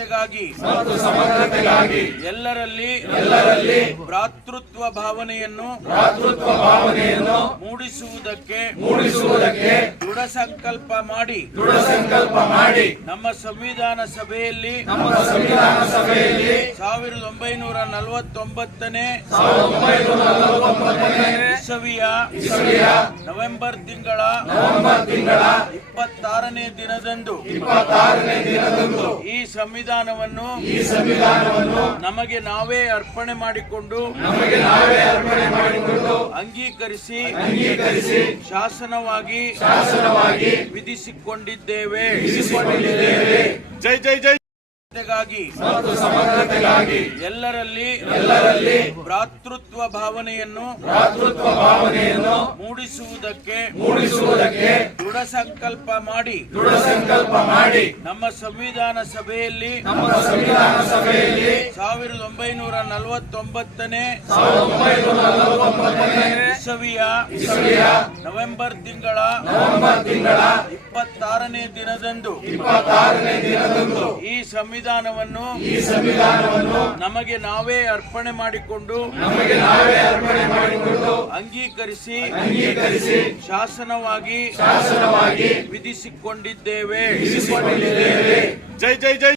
ಸಮಗ್ರತೆಗಾಗಿ ಎಲ್ಲರಲ್ಲಿ ಭ್ರಾತೃತ್ವ ಭಾವನೆಯನ್ನು ಮೂಡಿಸುವುದಕ್ಕೆ ದೃಢ ಸಂಕಲ್ಪ ಮಾಡಿ ನಮ್ಮ ಸಂವಿಧಾನ ಸಭೆಯಲ್ಲಿ 1949ನೇ ಇಸವಿಯ ನವೆಂಬರ್ ತಿಂಗಳ 26ನೇ ದಿನದಂದು ಈ ಸಂವಿಧಾನವನ್ನು ನಮಗೆ ನಾವೇ ಅರ್ಪಣೆ ಮಾಡಿಕೊಂಡು ಅಂಗೀಕರಿಸಿ ಶಾಸನವಾಗಿ ವಿಧಿಸಿಕೊಂಡಿದ್ದೇವೆ. ಜೈ ಜೈ ಜೈ. ಸಮಗ್ರತೆಗಾಗಿ ಎಲ್ಲರಲ್ಲಿ ಭ್ರಾತೃತ್ವ ಭಾವನೆಯನ್ನು ಮೂಡಿಸುವುದಕ್ಕೆ ದೃಢ ಸಂಕಲ್ಪ ಮಾಡಿ ನಮ್ಮ ಸಂವಿಧಾನ ಸಭೆಯಲ್ಲಿ 1949ನೇ ಇಸವಿಯ ನವೆಂಬರ್ ತಿಂಗಳ 26ನೇ ದಿನದಂದು ಈ ಸಂವಿಧಾನವನ್ನು ನಮಗೆ ನಾವೇ ಅರ್ಪಣೆ ಮಾಡಿಕೊಂಡು ಅಂಗೀಕರಿಸಿ ಶಾಸನವಾಗಿ ವಿಧಿಸಿಕೊಂಡಿದ್ದೇವೆ. ಜೈ ಜೈ ಜೈ.